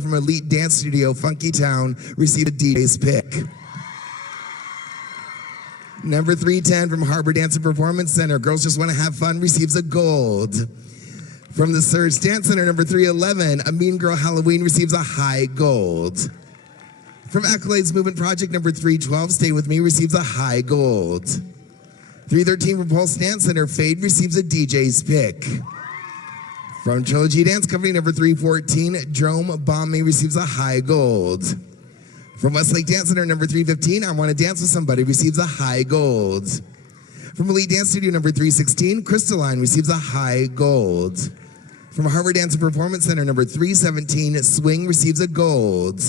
From Elite Dance Studio, Funky Town, received a DJ's pick. Number 310 from Harbor Dance and Performance Center, Girls Just Want to Have Fun, receives a gold. From the Surge Dance Center, number 311, A Mean Girl Halloween, receives a high gold. From Accolades Movement Project, number 312, Stay With Me, receives a high gold. 313 from Pulse Dance Center, Fade, receives a DJ's pick. From Trilogy Dance Company, number 314, Drome Bomb Me, receives a high gold. From Westlake Dance Center, number 315, I Want to Dance With Somebody, receives a high gold. From Elite Dance Studio, number 316, Crystalline, receives a high gold. From Harvard Dance and Performance Center, number 317, Swing, receives a gold.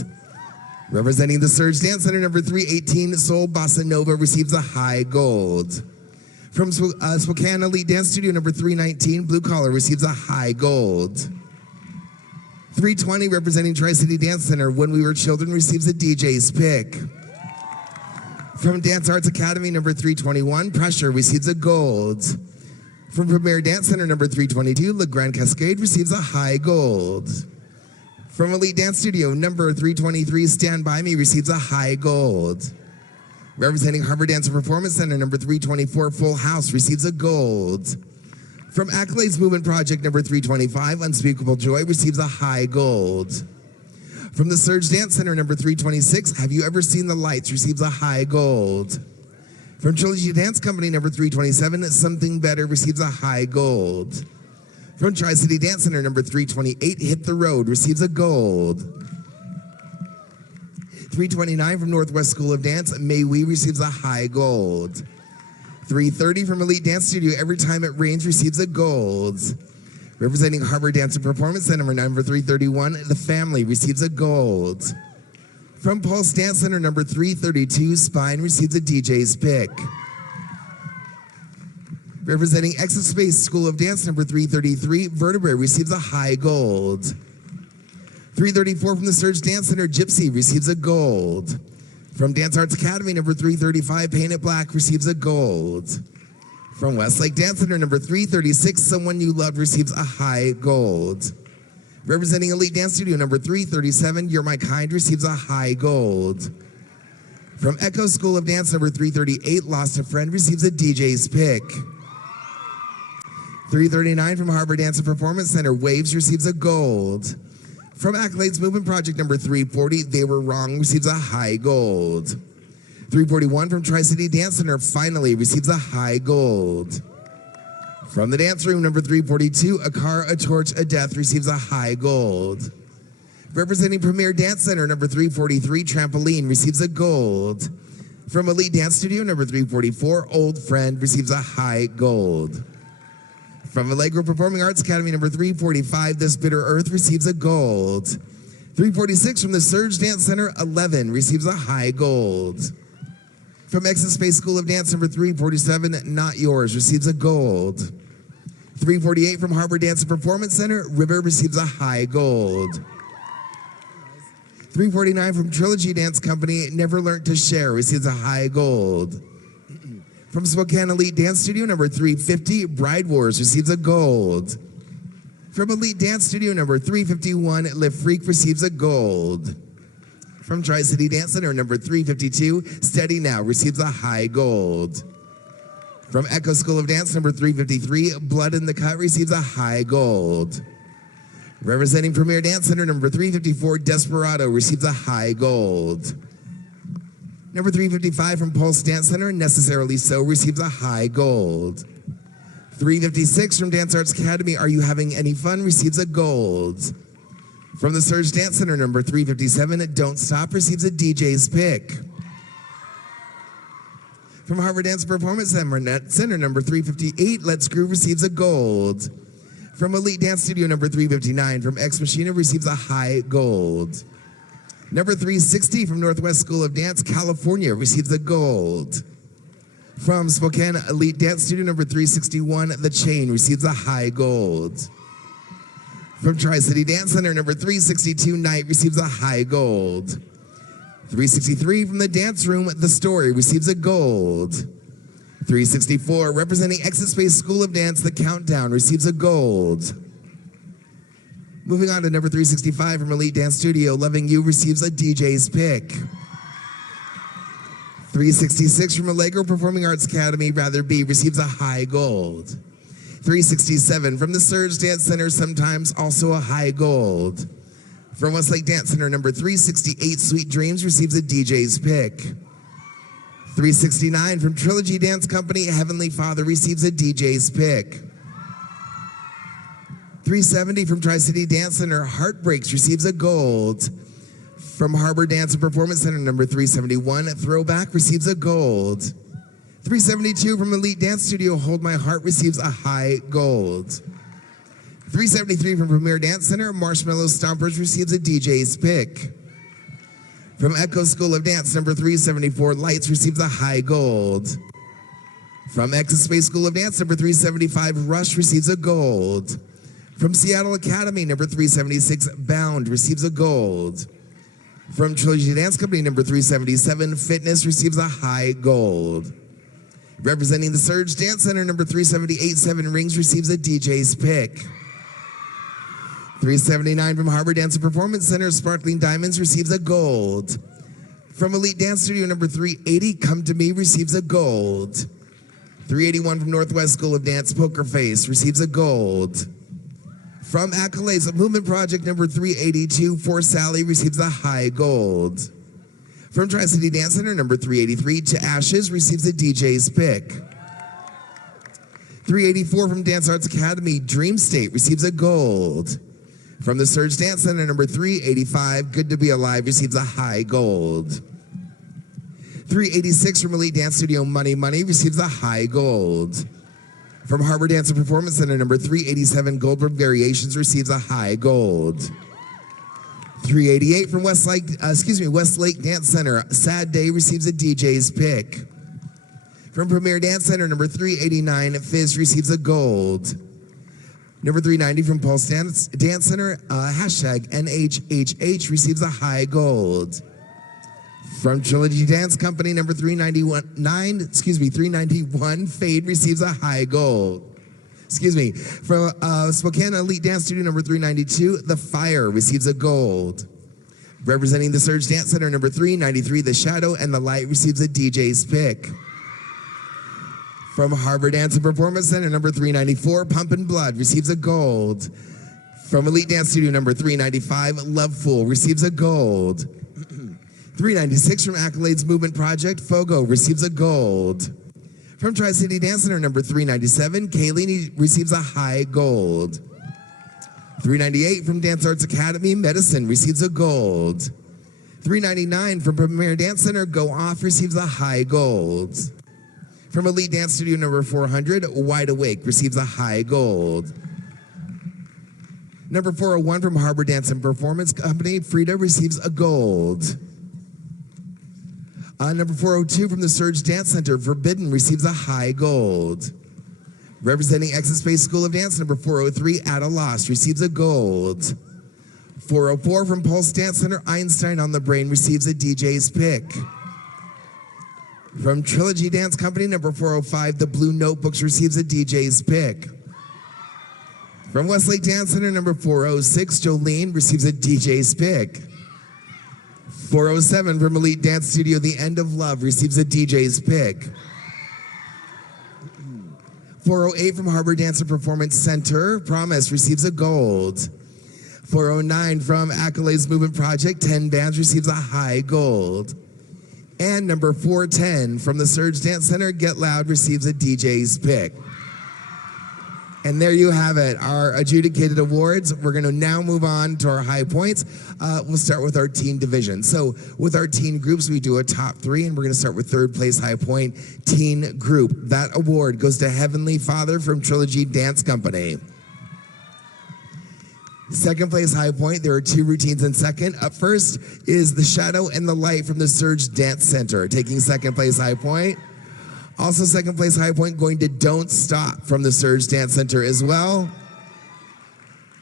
Representing the Surge Dance Center, number 318, Soul Bossa Nova, receives a high gold. From Spokane Elite Dance Studio, number 319, Blue Collar, receives a high gold. 320, representing Tri-City Dance Center, When We Were Children, receives a DJ's pick. From Dance Arts Academy, number 321, Pressure, receives a gold. From Premier Dance Center, number 322, Le Grand Cascade, receives a high gold. From Elite Dance Studio, number 323, Stand By Me, receives a high gold. Representing Harbor Dance and Performance Center, number 324, Full House, receives a gold. From Accolades Movement Project, number 325, Unspeakable Joy, receives a high gold. From the Surge Dance Center, number 326, Have You Ever Seen the Lights, receives a high gold. From Trilogy Dance Company, number 327, Something Better, receives a high gold. From Tri-City Dance Center, number 328, Hit the Road, receives a gold. 329 from Northwest School of Dance, May We, receives a high gold. 330 from Elite Dance Studio, Every Time It Rains, receives a gold. Representing Harbor Dance and Performance Center, number 331, The Family, receives a gold. From Pulse Dance Center, number 332, Spine, receives a DJ's pick. Representing Exit Space School of Dance, number 333, Vertebrae, receives a high gold. 334 from the Surge Dance Center, Gypsy, receives a gold. From Dance Arts Academy, number 335, Paint It Black, receives a gold. From Westlake Dance Center, number 336, Someone You Love, receives a high gold. Representing Elite Dance Studio, number 337, You're My Kind, receives a high gold. From Echo School of Dance, number 338, Lost a Friend, receives a DJ's pick. 339 from Harbor Dance and Performance Center, Waves, receives a gold. From Accolades Movement Project, number 340, They Were Wrong, receives a high gold. 341 from Tri-City Dance Center, Finally, receives a high gold. From the Dance Room, number 342, A Car, A Torch, A Death, receives a high gold. Representing Premier Dance Center, number 343, Trampoline, receives a gold. From Elite Dance Studio, number 344, Old Friend, receives a high gold. From Allegro Performing Arts Academy, number 345, This Bitter Earth, receives a gold. 346 from the Surge Dance Center, 11, receives a high gold. From Exit Space School of Dance, number 347, Not Yours, receives a gold. 348 from Harbor Dance and Performance Center, River, receives a high gold. 349 from Trilogy Dance Company, Never Learned to Share, receives a high gold. From Spokane Elite Dance Studio, number 350, Bride Wars, receives a gold. From Elite Dance Studio, number 351, Live Freak, receives a gold. From Tri-City Dance Center, number 352, Steady Now, receives a high gold. From Echo School of Dance, number 353, Blood in the Cut, receives a high gold. Representing Premier Dance Center, number 354, Desperado, receives a high gold. Number 355 from Pulse Dance Center, Necessarily So, receives a high gold. 356 from Dance Arts Academy, Are You Having Any Fun, receives a gold. From the Surge Dance Center, number 357, Don't Stop, receives a DJ's pick. From Harvard Dance Performance Center, number 358, Let's Groove, receives a gold. From Elite Dance Studio, number 359, from Ex Machina, receives a high gold. Number 360 from Northwest School of Dance, California, receives a gold. From Spokane Elite Dance Studio, number 361, The Chain, receives a high gold. From Tri-City Dance Center, number 362, Night, receives a high gold. 363 from the Dance Room, The Story, receives a gold. 364, representing Exit Space School of Dance, The Countdown, receives a gold. Moving on to number 365 from Elite Dance Studio, Loving You receives a DJ's pick. 366 from Allegro Performing Arts Academy, Rather Be, receives a high gold. 367 from the Surge Dance Center, Sometimes, also a high gold. From Westlake Dance Center, number 368, Sweet Dreams, receives a DJ's pick. 369 from Trilogy Dance Company, Heavenly Father, receives a DJ's pick. 370 from Tri-City Dance Center, Heartbreaks, receives a gold. From Harbor Dance and Performance Center, number 371, Throwback, receives a gold. 372 from Elite Dance Studio, Hold My Heart, receives a high gold. 373 from Premier Dance Center, Marshmallow Stompers, receives a DJ's pick. From Echo School of Dance, number 374, Lights, receives a high gold. From Echo Space School of Dance, number 375, Rush, receives a gold. From Seattle Academy, number 376, Bound, receives a gold. From Trilogy Dance Company, number 377, Fitness, receives a high gold. Representing the Surge Dance Center, number 378, Seven Rings, receives a DJ's pick. 379 from Harbor Dance and Performance Center, Sparkling Diamonds, receives a gold. From Elite Dance Studio, number 380, Come to Me, receives a gold. 381 from Northwest School of Dance, Poker Face, receives a gold. From Accolades, a Movement Project, number 382, For Sally, receives a high gold. From Tri-City Dance Center, number 383, To Ashes, receives a DJ's pick. 384 from Dance Arts Academy, Dream State, receives a gold. From the Surge Dance Center, number 385, Good to Be Alive, receives a high gold. 386 from Elite Dance Studio, Money Money, receives a high gold. From Harbor Dance and Performance Center, number 387, Goldberg Variations, receives a high gold. 388 from Westlake Dance Center, Sad Day, receives a DJ's pick. From Premier Dance Center, number 389, Fizz, receives a gold. Number 390 from Pulse Dance Center, hashtag NHHH, receives a high gold. From Trilogy Dance Company, number 391, Fade, receives a high gold. From Spokane Elite Dance Studio, number 392, The Fire, receives a gold. Representing the Surge Dance Center, number 393, The Shadow and the Light, receives a DJ's pick. From Harbor Dance and Performance Center, number 394, Pumpin' Blood, receives a gold. From Elite Dance Studio, number 395, Love Fool, receives a gold. 396 from Accolades Movement Project, Fogo, receives a gold. From Tri-City Dance Center, number 397, Kayleen receives a high gold. 398 from Dance Arts Academy, Medicine, receives a gold. 399 from Premier Dance Center, Go Off, receives a high gold. From Elite Dance Studio, number 400, Wide Awake, receives a high gold. Number 401 from Harbor Dance and Performance Company, Frida, receives a gold. Number 402 from the Surge Dance Center, Forbidden, receives a high gold. Representing Exit Space School of Dance, number 403, At a Loss, receives a gold. 404 from Pulse Dance Center, Einstein on the Brain, receives a DJ's pick. From Trilogy Dance Company, number 405, The Blue Notebooks, receives a DJ's pick. From Westlake Dance Center, number 406, Jolene, receives a DJ's pick. 407 from Elite Dance Studio, The End of Love, receives a DJ's pick. 408 from Harbor Dance and Performance Center, Promise, receives a gold. 409 from Accolades Movement Project, 10 Bands, receives a high gold. And number 410 from the Surge Dance Center, Get Loud, receives a DJ's pick. And there you have it, our adjudicated awards. We're going to now move on to our high points. We'll start with our teen division. So with our teen groups, we do a top 3, and we're going to start with third place high point, teen group. That award goes to Heavenly Father from Trilogy Dance Company. Second place high point, there are 2 routines in second. Up first is The Shadow and the Light from the Surge Dance Center, taking second place high point. Also second place high point going to Don't Stop from the Surge Dance Center as well.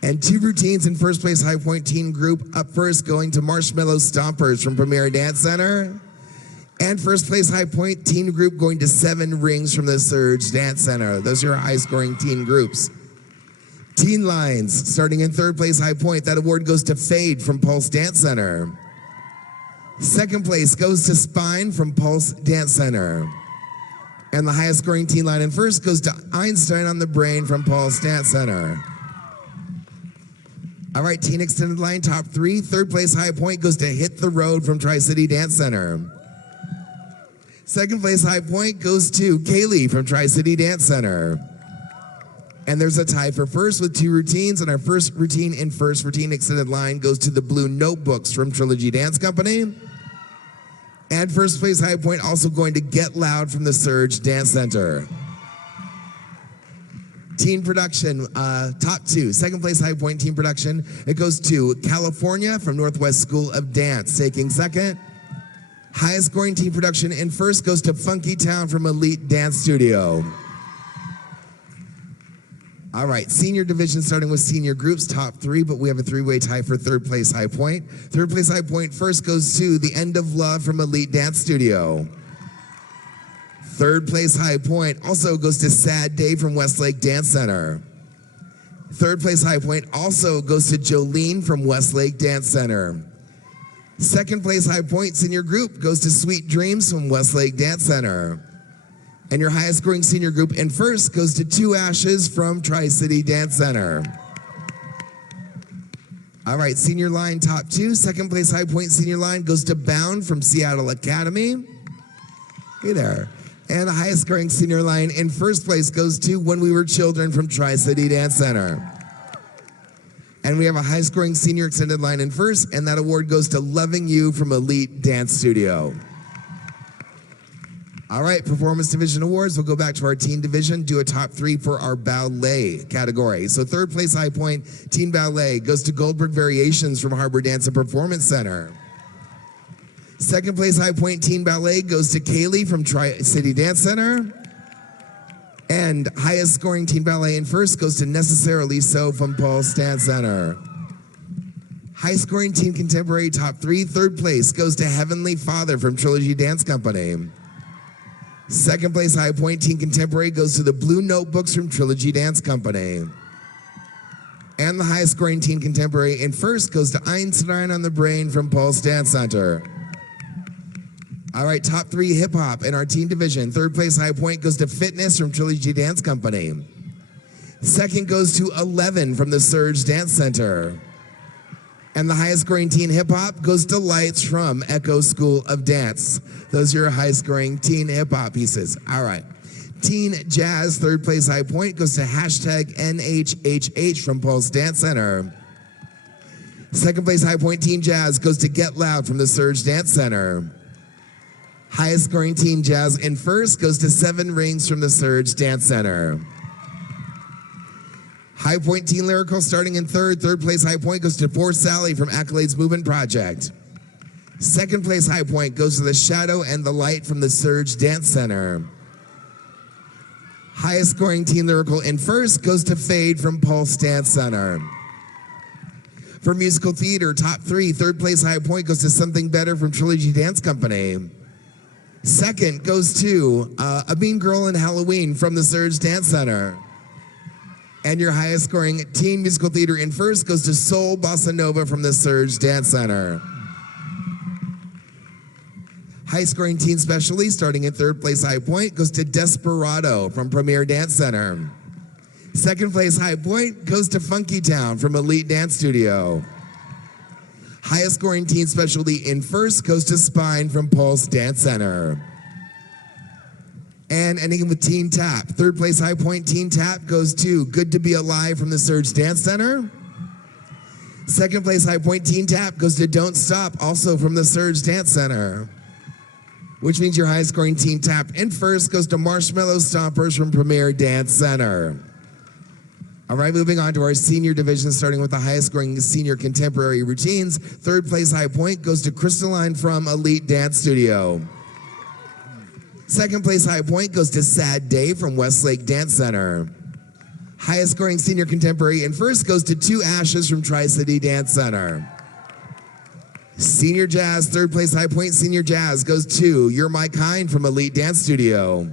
And 2 routines in first place high point teen group. Up first going to Marshmallow Stompers from Premier Dance Center. And first place high point teen group going to 7 Rings from the Surge Dance Center. Those are your high scoring teen groups. Teen Lines, starting in third place, High Point. That award goes to Fade from Pulse Dance Center. Second place goes to Spine from Pulse Dance Center. And the highest scoring teen line in first goes to Einstein on the Brain from Pulse Dance Center. All right, teen extended line, top three. Third place, High Point, goes to Hit the Road from Tri-City Dance Center. Second place, High Point, goes to Kaylee from Tri-City Dance Center. And there's a tie for first with 2 routines, and our first routine in first routine extended line goes to the Blue Notebooks from Trilogy Dance Company. And first place, High Point, also going to Get Loud from the Surge Dance Center. Teen production, top 2. Second place, High Point teen production. It goes to California from Northwest School of Dance, taking second. Highest scoring teen production in first goes to Funky Town from Elite Dance Studio. All right, senior division starting with senior groups, top 3, but we have a 3-way tie for third place, High Point. Third place, High Point first goes to The End of Love from Elite Dance Studio. Third place, High Point also goes to Sad Day from Westlake Dance Center. Third place, High Point also goes to Jolene from Westlake Dance Center. Second place, High Point senior group goes to Sweet Dreams from Westlake Dance Center. And your highest scoring senior group in first goes to 2 Ashes from Tri-City Dance Center. All right, senior line, top 2. Second place, High Point senior line goes to Bound from Seattle Academy. Hey there. And the highest scoring senior line in first place goes to When We Were Children from Tri-City Dance Center. And we have a high scoring senior extended line in first, and that award goes to Loving You from Elite Dance Studio. All right, performance division awards. We'll go back to our teen division, do a top 3 for our ballet category. So third place, High Point teen ballet goes to Goldberg Variations from Harbor Dance and Performance Center. Second place, High Point teen ballet goes to Kaylee from Tri-City Dance Center. And highest scoring teen ballet in first goes to Necessarily So from Pulse Dance Center. High scoring teen contemporary top 3, third place goes to Heavenly Father from Trilogy Dance Company. Second place, High Point teen contemporary goes to the Blue Notebooks from Trilogy Dance Company. And the highest scoring teen contemporary in first goes to Einstein on the Brain from Pulse Dance Center. All right, top 3 hip hop in our teen division. Third place, High Point goes to Fitness from Trilogy Dance Company. Second goes to 11 from the Surge Dance Center. And the highest scoring teen hip hop goes to Lights from Echo School of Dance. Those are your high scoring teen hip hop pieces. All right. Teen jazz, third place, High Point goes to #NHHH from Pulse Dance Center. Second place, High Point teen jazz goes to Get Loud from the Surge Dance Center. Highest scoring teen jazz in first goes to 7 Rings from the Surge Dance Center. High Point teen lyrical starting in third. Third place, High Point goes to Poor Sally from Accolades Movement Project. Second place, High Point goes to The Shadow and the Light from the Surge Dance Center. Highest scoring teen lyrical in first goes to Fade from Pulse Dance Center. For musical theater, top 3, third place, High Point goes to Something Better from Trilogy Dance Company. Second goes to A Mean Girl in Halloween from the Surge Dance Center. And your highest scoring teen musical theater in first goes to Soul Bossa Nova from the Surge Dance Center. High scoring teen specialty starting in third place, High Point goes to Desperado from Premier Dance Center. Second place, High Point goes to Funky Town from Elite Dance Studio. Highest scoring teen specialty in first goes to Spine from Pulse Dance Center. And ending with Teen Tap. Third place, High Point Teen Tap goes to Good to Be Alive from the Surge Dance Center. Second place, High Point Teen Tap goes to Don't Stop, also from the Surge Dance Center. Which means your highest scoring Teen Tap in first goes to Marshmallow Stompers from Premier Dance Center. All right, moving on to our senior division, starting with the highest scoring senior contemporary routines. Third place, High Point goes to Crystalline from Elite Dance Studio. Second place, High Point goes to Sad Day from Westlake Dance Center. Highest scoring senior contemporary in first goes to 2 Ashes from Tri-City Dance Center. Senior jazz, third place, High Point senior jazz goes to You're My Kind from Elite Dance Studio.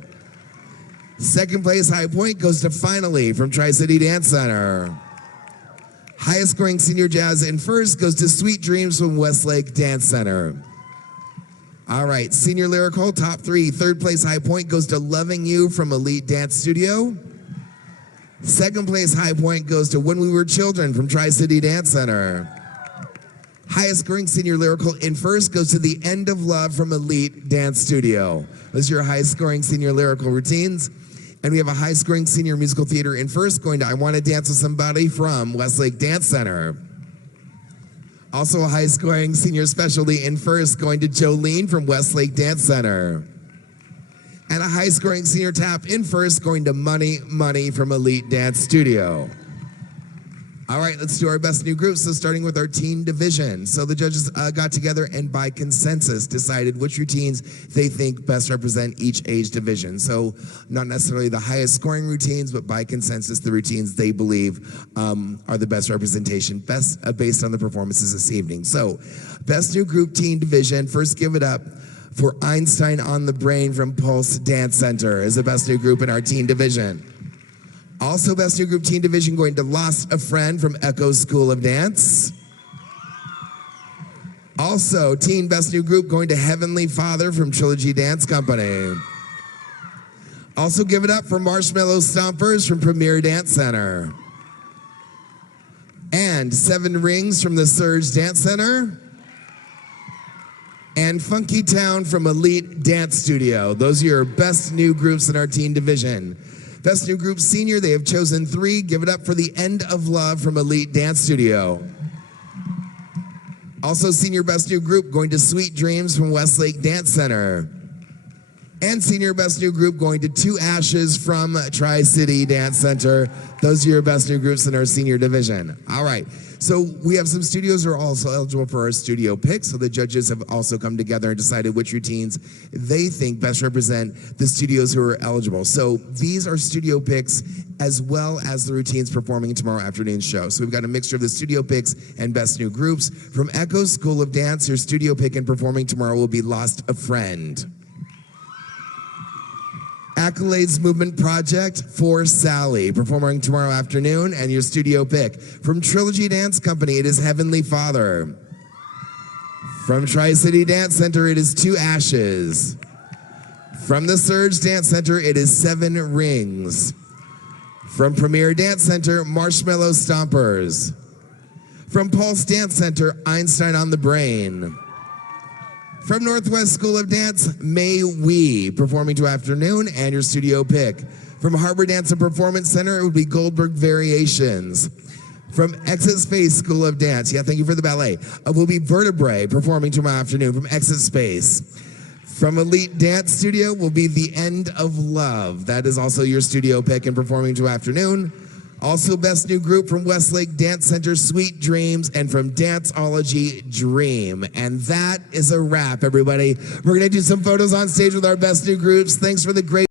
Second place, High Point goes to Finally from Tri-City Dance Center. Highest scoring senior jazz in first goes to Sweet Dreams from Westlake Dance Center. All right, senior lyrical, top 3. Third place high point goes to Loving You from Elite Dance Studio. Second place high point goes to When We Were Children from Tri-City Dance Center. Highest scoring senior lyrical in first goes to The End of Love from Elite Dance Studio. Those are your highest scoring senior lyrical routines. And we have a high scoring senior musical theater in first going to I Want to Dance with Somebody from Westlake Dance Center. Also a high scoring senior specialty in first going to Jolene from Westlake Dance Center. And a high scoring senior tap in first going to Money, Money from Elite Dance Studio. All right, let's do our best new groups. So starting with our teen division. So the judges got together and by consensus decided which routines they think best represent each age division. So not necessarily the highest scoring routines, but by consensus, the routines they believe are the best representation, based on the performances this evening. So best new group teen division, first give it up for Einstein on the Brain from Pulse Dance Center is the best new group in our teen division. Also best new group teen division going to Lost a Friend from Echo School of Dance. Also teen best new group going to Heavenly Father from Trilogy Dance Company. Also give it up for Marshmallow Stompers from Premier Dance Center. And 7 Rings from the Surge Dance Center. And Funky Town from Elite Dance Studio. Those are your best new groups in our teen division. Best new group senior, they have chosen 3. Give it up for The End of Love from Elite Dance Studio. Also senior best new group going to Sweet Dreams from Westlake Dance Center. And senior best new group going to Two Ashes from Tri-City Dance Center. Those are your best new groups in our senior division. All right. So we have some studios who are also eligible for our studio picks. So the judges have also come together and decided which routines they think best represent the studios who are eligible. So these are studio picks as well as the routines performing tomorrow afternoon's show. So we've got a mixture of the studio picks and best new groups. From Echo School of Dance, your studio pick and performing tomorrow will be Lost a Friend. Accolades Movement Project for Sally, performing tomorrow afternoon, and your studio pick. From Trilogy Dance Company, it is Heavenly Father. From Tri-City Dance Center, it is Two Ashes. From the Surge Dance Center, it is 7 Rings. From Premier Dance Center, Marshmallow Stompers. From Pulse Dance Center, Einstein on the Brain. From Northwest School of Dance, May We, performing to afternoon, and your studio pick. From Harbor Dance and Performance Center, it would be Goldberg Variations. From Exit Space School of Dance, yeah, thank you for the ballet, will be Vertebrae, performing tomorrow afternoon from Exit Space. From Elite Dance Studio will be The End of Love. That is also your studio pick and performing to afternoon. Also best new group from Westlake Dance Center, Sweet Dreams, and from Danceology, Dream. And that is a wrap, everybody. We're going to do some photos on stage with our best new groups. Thanks for the great